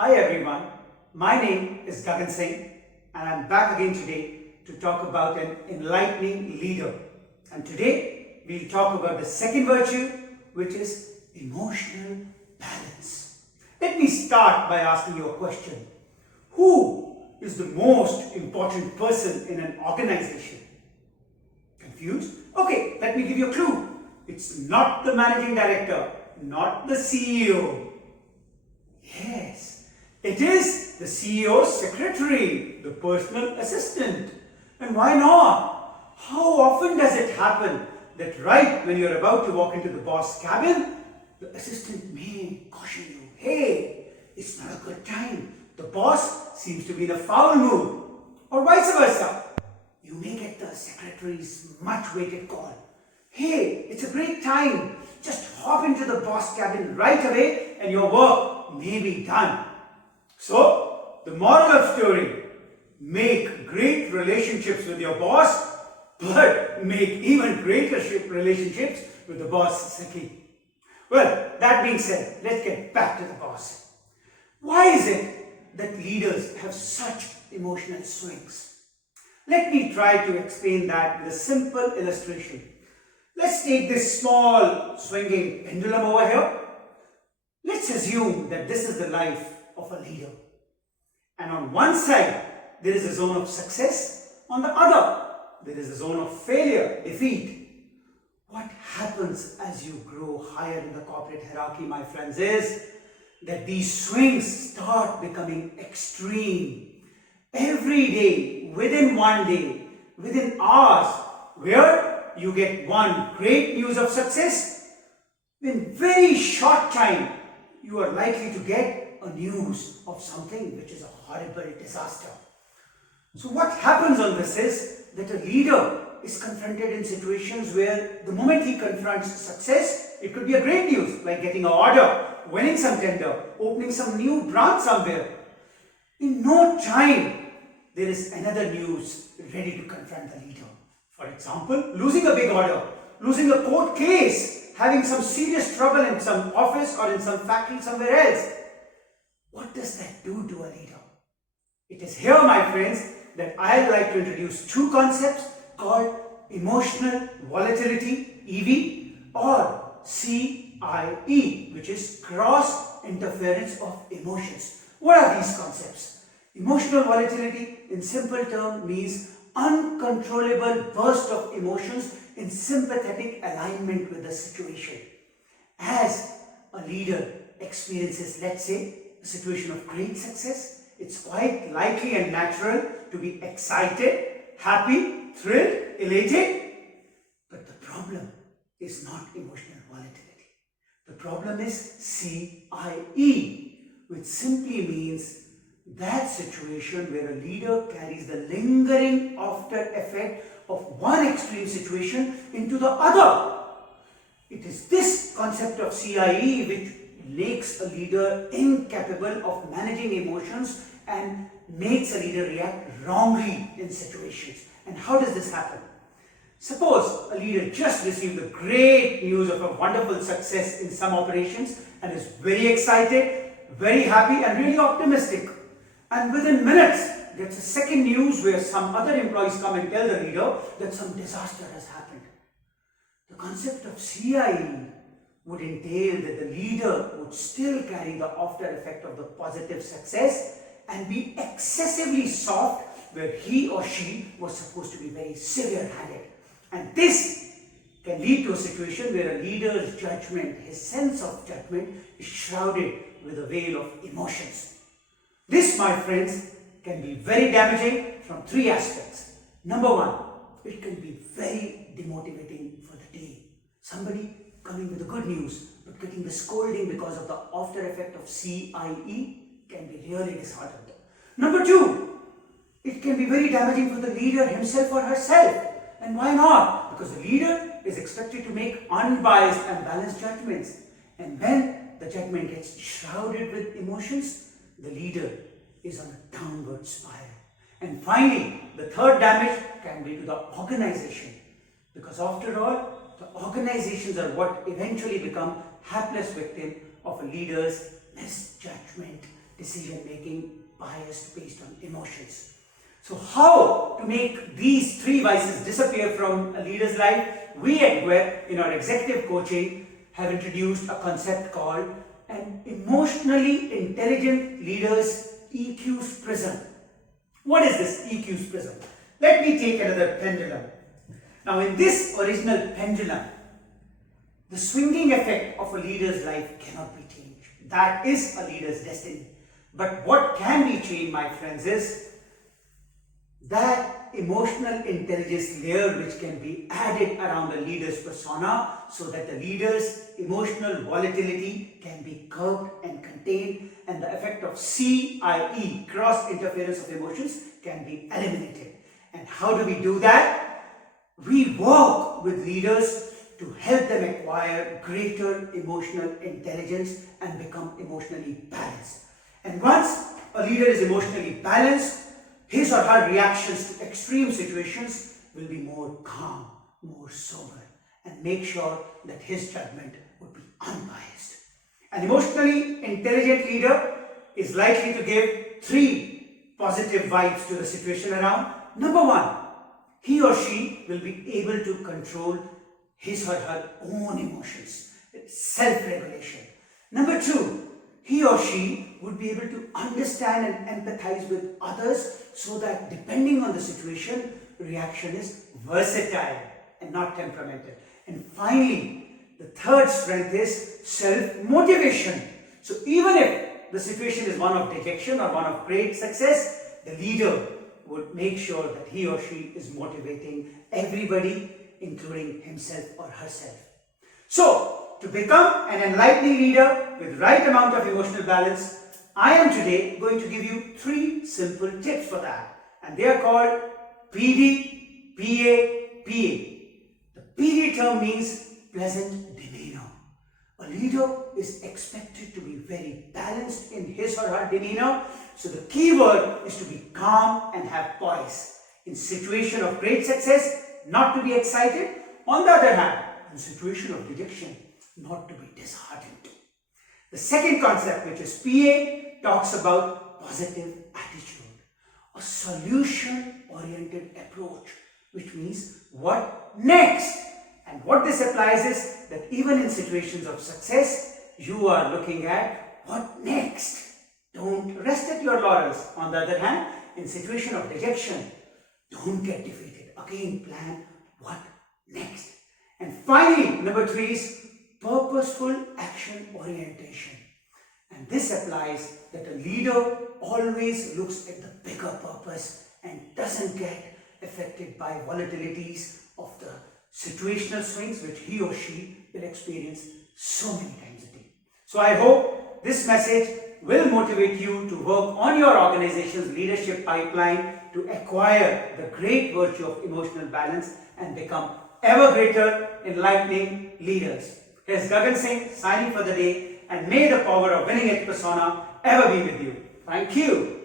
Hi everyone, my name is Gagan Singh and I'm back again today to talk about an enlightening leader. And today we'll talk about the second virtue, which is emotional balance. Let me start by asking you a question. Who is the most important person in an organization? Confused? Okay, let me give you a clue. It's not the managing director, not the CEO. Yes, it is the CEO's secretary, the personal assistant. And why not? How often does it happen that right when you're about to walk into the boss' cabin, the assistant may caution you, hey, it's not a good time. The boss seems to be in a foul mood. Or vice versa. You may get the secretary's much-awaited call. Hey, it's a great time. Just hop into the boss cabin right away and your work may be done. So, the moral of story, make great relationships with your boss, but make even greater relationships with the boss secretary. Well, that being said, let's get back to the boss. Why is it that leaders have such emotional swings? Let me try to explain that with a simple illustration. Let's take this small swinging pendulum over here. Let's assume that this is the life of a leader. And on one side, there is a zone of success. On the other, there is a zone of failure, defeat. What happens as you grow higher in the corporate hierarchy, my friends, is that these swings start becoming extreme. Every day, within one day, within hours, where you get one great news of success, in very short time, you are likely to get a news of something which is a horrible disaster. So what happens on this is that a leader is confronted in situations where the moment he confronts success, it could be a great news, like getting an order, winning some tender, opening some new branch somewhere. In no time, there is another news ready to confront the leader. For example, losing a big order, losing a court case, having some serious trouble in some office or in some factory somewhere else. What does that do to a leader? It is here, my friends, that I'd like to introduce two concepts called emotional volatility, EV, or CIE, which is cross interference of emotions. What are these concepts? Emotional volatility, in simple terms, means uncontrollable burst of emotions in sympathetic alignment with the situation. As a leader experiences, let's say, a situation of great success, it's quite likely and natural to be excited, happy, thrilled, elated. But the problem is not emotional volatility. The problem is CIE, which simply means that situation where a leader carries the lingering after effect of one extreme situation into the other. It is this concept of CIE which makes a leader incapable of managing emotions and makes a leader react wrongly in situations. And how does this happen? Suppose a leader just received the great news of a wonderful success in some operations and is very excited, very happy and really optimistic. And within minutes, gets a second news where some other employees come and tell the leader that some disaster has happened. The concept of CIE would entail that the leader would still carry the after effect of the positive success and be excessively soft where he or she was supposed to be very severe-handed. And this can lead to a situation where a leader's judgment, his sense of judgment, is shrouded with a veil of emotions. This, my friends, can be very damaging from three aspects. Number one, it can be very demotivating for the day. Somebody coming with the good news, but getting the scolding because of the after effect of CIE can be really disheartened. Number two, it can be very damaging for the leader himself or herself. And why not? Because the leader is expected to make unbiased and balanced judgments. And when the judgment gets shrouded with emotions, the leader is on a downward spiral. And finally, the third damage can be to the organization. Because after all, the organizations are what eventually become hapless victims of a leader's misjudgment, decision making biased based on emotions. So how to make these three vices disappear from a leader's life? We at Web, in our executive coaching, have introduced a concept called an emotionally intelligent leader's EQ's prism. What is this EQ's prism? Let me take another pendulum. Now in this original pendulum, the swinging effect of a leader's life cannot be changed. That is a leader's destiny. But what can be changed, my friends, is that emotional intelligence layer which can be added around the leader's persona so that the leader's emotional volatility can be curbed and contained, and the effect of CIE, cross interference of emotions, can be eliminated. And how do we do that? We work with leaders to help them acquire greater emotional intelligence and become emotionally balanced. And once a leader is emotionally balanced, his or her reactions to extreme situations will be more calm, more sober, and make sure that his judgment would be unbiased. An emotionally intelligent leader is likely to give 3 positive vibes to the situation around. Number 1, he or she will be able to control his or her own emotions, self-regulation. Number 2, he or she would be able to understand and empathize with others so that depending on the situation, reaction is versatile and not temperamental. And finally, the third strength is self-motivation. So even if the situation is one of dejection or one of great success, the leader would make sure that he or she is motivating everybody, including himself or herself. So, to become an enlightening leader with right amount of emotional balance, I am today going to give you 3 simple tips for that. And they are called PD, PA, PA. The PD term means pleasant demeanor. A leader is expected to be very balanced in his or her demeanor. So the key word is to be calm and have poise. In situation of great success, not to be excited. On the other hand, in situation of dejection, not to be disheartened. The second concept, which is PA, talks about positive attitude, a solution-oriented approach, which means what next? And what this applies is that even in situations of success, you are looking at what next. Don't rest at your laurels. On the other hand, in situation of dejection, don't get defeated. Again, plan what next. And finally, number 3 is purposeful action orientation. And this applies that a leader always looks at the bigger purpose and doesn't get affected by volatilities of the situational swings which he or she will experience so many times a day. So I hope this message will motivate you to work on your organization's leadership pipeline to acquire the great virtue of emotional balance and become ever greater enlightening leaders. Here's Gagan Singh signing for the day, and may the power of winning at persona ever be with you. Thank you.